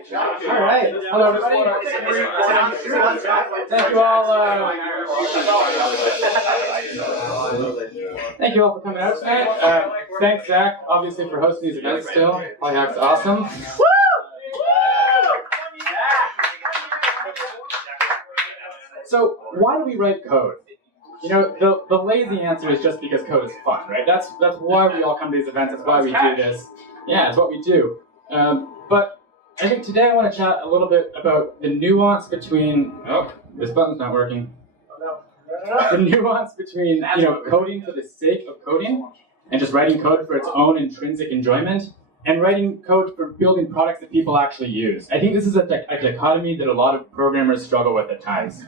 All right. Hello, everybody. Thank you all. Thank you all for coming out tonight. Thanks, Zach, obviously, for hosting these events still. Polyhack's awesome. Woo! So, why do we write code? You know, the lazy answer is just because code is fun, right? That's why we all come to these events. That's why we do this. Yeah, it's what we do. But I think today I want to chat a little bit about the nuance between. Oh, this button's not working. The nuance between coding for the sake of coding and just writing code for its own intrinsic enjoyment, and writing code for building products that people actually use. I think this is a dichotomy that a lot of programmers struggle with at times.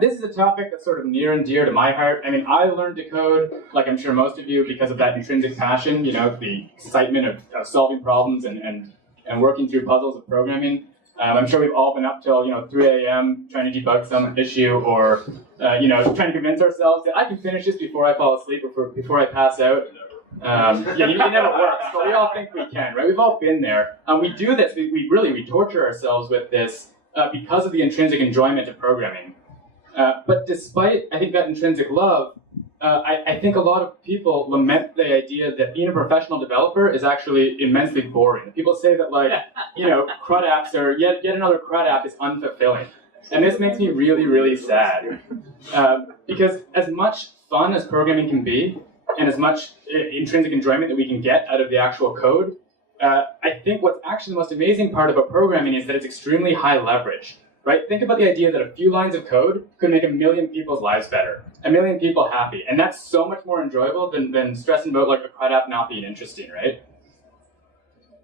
This is a topic that's sort of near and dear to my heart. I mean, I learned to code, like I'm sure most of you, because of that intrinsic passion, the excitement of solving problems and working through puzzles of programming. I'm sure we've all been up till 3 a.m. trying to debug some issue, or trying to convince ourselves that I can finish this before I fall asleep or before I pass out. It never works, but we all think we can, right? We've all been there. We do this. We torture ourselves with this because of the intrinsic enjoyment of programming. But despite, I think, that intrinsic love, I think a lot of people lament the idea that being a professional developer is actually immensely boring. People say that, CRUD apps or yet another CRUD app is unfulfilling. And this makes me really, really sad. Because as much fun as programming can be, and as much intrinsic enjoyment that we can get out of the actual code, I think what's actually the most amazing part about programming is that it's extremely high leverage. Right? Think about the idea that a few lines of code could make 1 million people's lives better, 1 million people happy, and that's so much more enjoyable than stressing about a CRUD app not being interesting, right?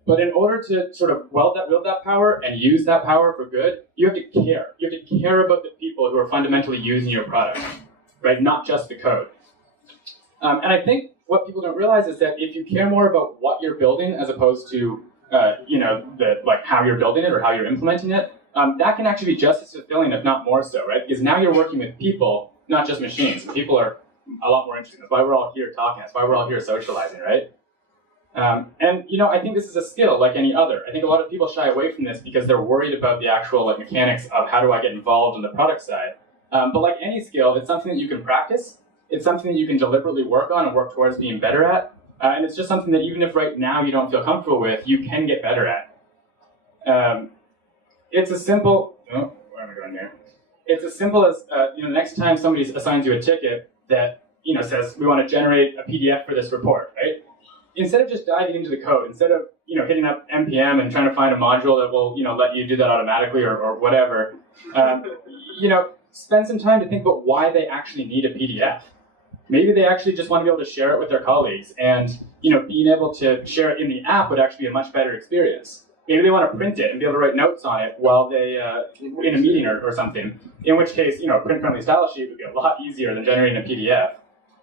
But in order to sort of wield that power and use that power for good, you have to care. You have to care about the people who are fundamentally using your product, right? Not just the code. And I think what people don't realize is that if you care more about what you're building as opposed to how you're building it or how you're implementing it, that can actually be just as fulfilling, if not more so, right? Because now you're working with people, not just machines. And people are a lot more interesting. That's why we're all here talking. That's why we're all here socializing, right? I think this is a skill like any other. I think a lot of people shy away from this because they're worried about the actual mechanics of how do I get involved in the product side. But like any skill, it's something that you can practice. It's something that you can deliberately work on and work towards being better at. And it's just something that even if right now you don't feel comfortable with, you can get better at. It's as simple. Oh, where am I going here? It's as simple as next time somebody assigns you a ticket that says we want to generate a PDF for this report, right? Instead of just diving into the code, instead of hitting up npm and trying to find a module that will let you do that automatically or whatever, spend some time to think about why they actually need a PDF. Maybe they actually just want to be able to share it with their colleagues, and being able to share it in the app would actually be a much better experience. Maybe they want to print it and be able to write notes on it while they in a meeting or something. In which case, a print-friendly style sheet would be a lot easier than generating a PDF.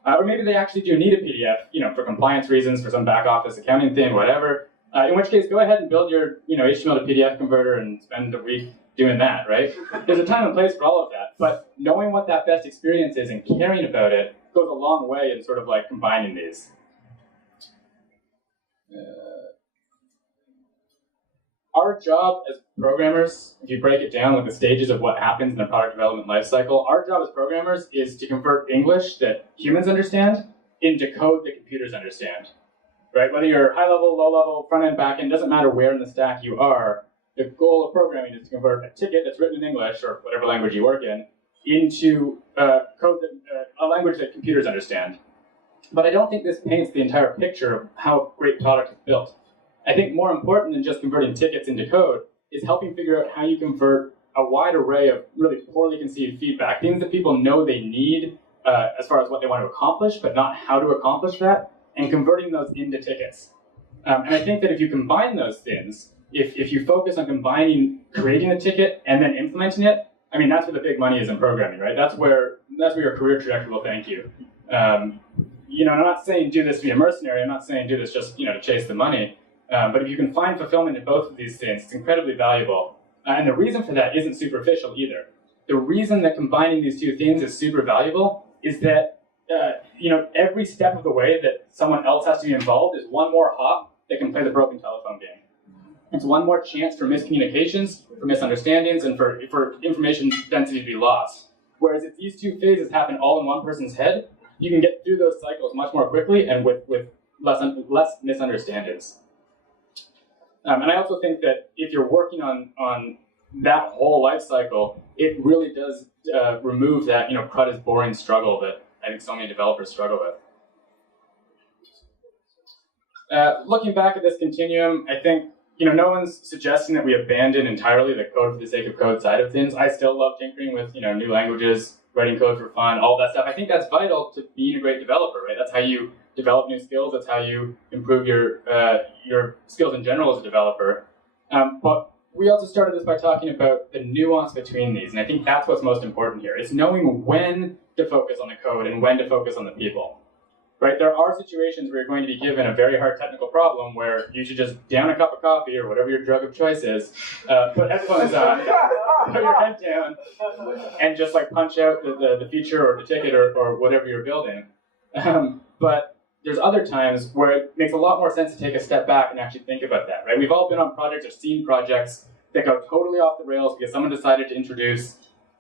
Or maybe they actually do need a PDF, for compliance reasons, for some back-office accounting thing, whatever. In which case, go ahead and build your, HTML to PDF converter and spend a week doing that, right? There's a time and place for all of that, but knowing what that best experience is and caring about it goes a long way in sort of combining these. Our job as programmers, if you break it down, the stages of what happens in the product development lifecycle, our job as programmers is to convert English that humans understand into code that computers understand. Right? Whether you're high level, low level, front end, back end, doesn't matter where in the stack you are, the goal of programming is to convert a ticket that's written in English, or whatever language you work in, into code a language that computers understand. But I don't think this paints the entire picture of how a great product is built. I think more important than just converting tickets into code is helping figure out how you convert a wide array of really poorly conceived feedback, things that people know they need as far as what they want to accomplish, but not how to accomplish that, and converting those into tickets. And I think that if you combine those things, if you focus on combining creating a ticket and then implementing it, I mean, that's where the big money is in programming, right? That's where your career trajectory will thank you. I'm not saying do this to be a mercenary. I'm not saying do this just to chase the money. But if you can find fulfillment in both of these things, it's incredibly valuable. And the reason for that isn't superficial either. The reason that combining these two things is super valuable is that every step of the way that someone else has to be involved is one more hop that can play the broken telephone game. It's one more chance for miscommunications, for misunderstandings, and for information density to be lost. Whereas if these two phases happen all in one person's head, you can get through those cycles much more quickly and with less misunderstandings. And I also think that if you're working on that whole life cycle, it really does remove that CRUD is boring struggle that I think so many developers struggle with. Looking back at this continuum, I think no one's suggesting that we abandon entirely the code for the sake of code side of things. I still love tinkering with new languages, writing code for fun, all that stuff. I think that's vital to being a great developer, right? That's how you develop new skills. That's how you improve your skills in general as a developer. But we also started this by talking about the nuance between these, and I think that's what's most important here. It's knowing when to focus on the code and when to focus on the people. Right? There are situations where you're going to be given a very hard technical problem where you should just down a cup of coffee or whatever your drug of choice is, put headphones on, put your head down, and just punch out the feature or the ticket or whatever you're building. But there's other times where it makes a lot more sense to take a step back and actually think about that. Right? We've all been on projects or seen projects that go totally off the rails because someone decided to introduce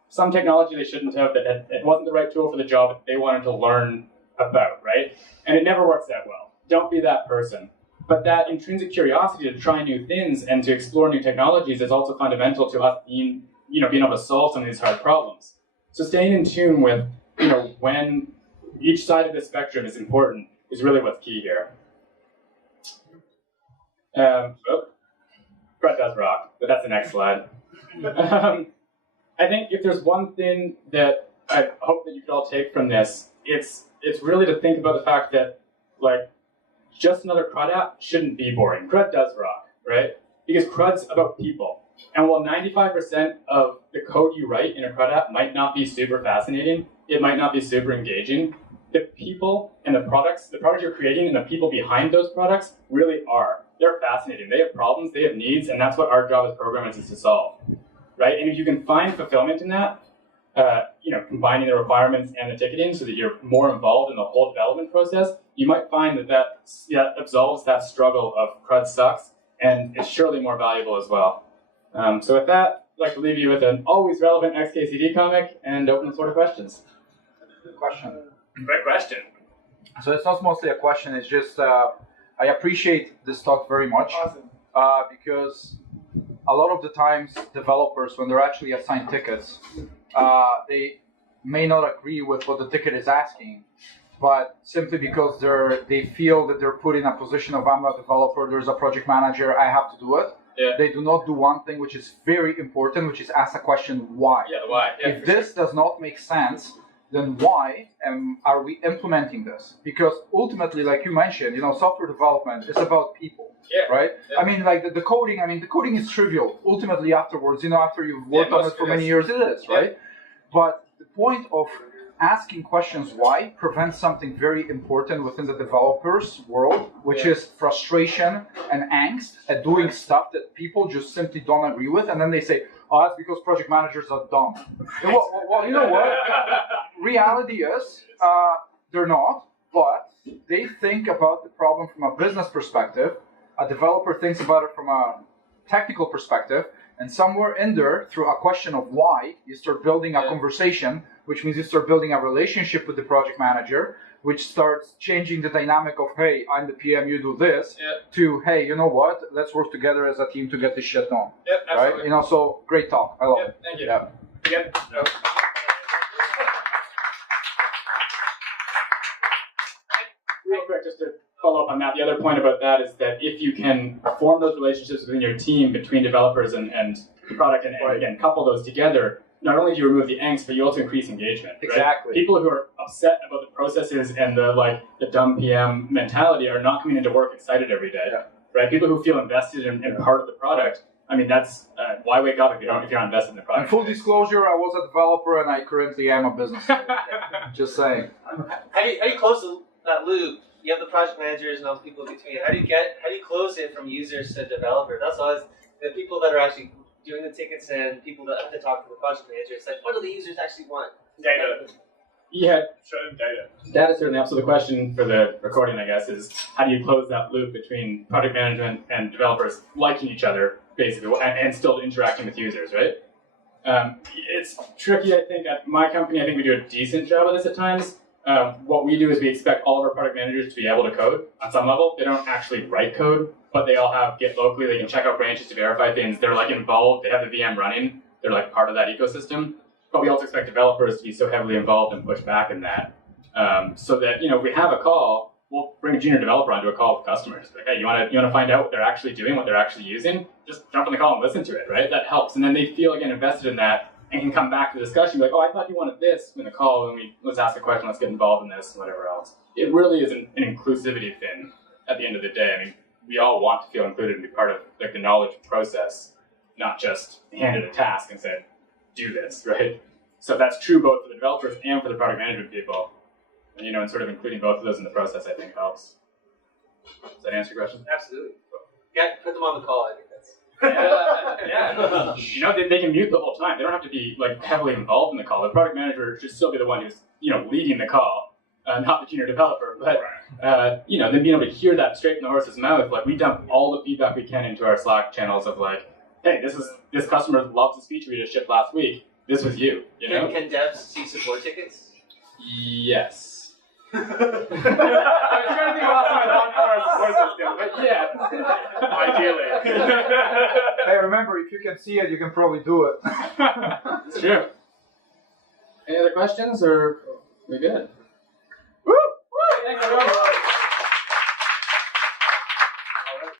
some technology they shouldn't have, that it wasn't the right tool for the job that they wanted to learn about, right? And it never works that well. Don't be that person. But that intrinsic curiosity to try new things and to explore new technologies is also fundamental to us being able to solve some of these hard problems. So staying in tune with, when each side of the spectrum is important is really what's key here. Brett does rock, but that's the next slide. I think if there's one thing that I hope that you could all take from this, it's really to think about the fact that, just another CRUD app shouldn't be boring. CRUD does rock, right? Because CRUD's about people. And while 95% of the code you write in a CRUD app might not be super fascinating, it might not be super engaging, the people and the products you're creating and the people behind those products really are. They're fascinating. They have problems, they have needs, and that's what our job as programmers is to solve, right? And if you can find fulfillment in that, combining the requirements and the ticketing so that you're more involved in the whole development process, you might find that absolves that struggle of CRUD sucks, and it's surely more valuable as well. So with that, I'd like to leave you with an always relevant XKCD comic and open the floor to questions. Good question. Great question. So it's not mostly a question, it's just, I appreciate this talk very much. Awesome. Because a lot of the times developers, when they're actually assigned tickets, they may not agree with what the ticket is asking, but simply because they feel that they're put in a position of, I'm a developer, there's a project manager, I have to do it. Yeah. They do not do one thing which is very important, which is ask a question, why? Yeah, why? Yeah, if this does not make sense, then why are we implementing this? Because ultimately, like you mentioned, software development is about people, right? Yeah. I mean, the coding is trivial. Ultimately, afterwards, after you've worked on it for many years, it is, right? But the point of asking questions why prevents something very important within the developers world, which is frustration and angst at doing stuff that people just simply don't agree with, and then they say, oh, that's because project managers are dumb. Well, you know what? Reality is, they're not, but they think about the problem from a business perspective, a developer thinks about it from a technical perspective, and somewhere in there, through a question of why, you start building a conversation, which means you start building a relationship with the project manager, which starts changing the dynamic of, hey, I'm the PM, you do this, to, hey, you know what, let's work together as a team to get this shit done. Yep, absolutely. Right? So great talk. I love it. Thank you. Yeah. Again, no. Real quick, just to follow up on that, the other point about that is that if you can form those relationships within your team between developers and the product, and again, couple those together, not only do you remove the angst, but you also increase engagement. Right? Exactly. People who are upset about the processes and the dumb PM mentality are not coming into work excited every day. Yeah. Right? People who feel invested in part of the product. I mean, that's why wake up if you're not invested in the product. And full disclosure, I was a developer and I currently am a business owner. Just saying. How do you close that loop? You have the project managers and all the people in between. How do you close it from users to developers? That's always the people that are actually doing the tickets and people that have to talk to the project manager. It's like, what do the users actually want? Yeah, Show them data. that is certainly up. So the question for the recording, I guess, is how do you close that loop between product management and developers liking each other, basically, and still interacting with users, right? It's tricky, I think. At my company, I think we do a decent job of this at times. What we do is we expect all of our product managers to be able to code on some level. They don't actually write code, but they all have Git locally. They can check out branches to verify things. They're like involved. They have the VM running. They're like part of that ecosystem. But we also expect developers to be so heavily involved and push back in that. So that, if we have a call, we'll bring a junior developer onto a call with customers. Like, hey, you want to find out what they're actually doing, what they're actually using? Just jump on the call and listen to it, right? That helps. And then they feel, again, invested in that and can come back to the discussion, be like, oh, I thought you wanted this in the call, and let's ask a question, let's get involved in this, and whatever else. It really is an inclusivity thing at the end of the day. I mean, we all want to feel included and be part of like the knowledge process, not just handed a task and said, do this, right? So that's true both for the developers and for the product management people. And, and sort of including both of those in the process, I think, helps. Does that answer your question? Absolutely. Yeah, put them on the call. I think that's. Yeah. They can mute the whole time. They don't have to be like heavily involved in the call. The product manager should still be the one who's leading the call, not the junior developer. But then being able to hear that straight from the horse's mouth, like we dump all the feedback we can into our Slack channels of like, hey, this customer loves this feature we just shipped last week. This was you. Can devs see support tickets? Yes. I was trying to think about how I thought support system, but yeah. Ideally. Hey, remember, if you can see it, you can probably do it. It's true. Any other questions, or are we good? Woo! Thanks, everyone.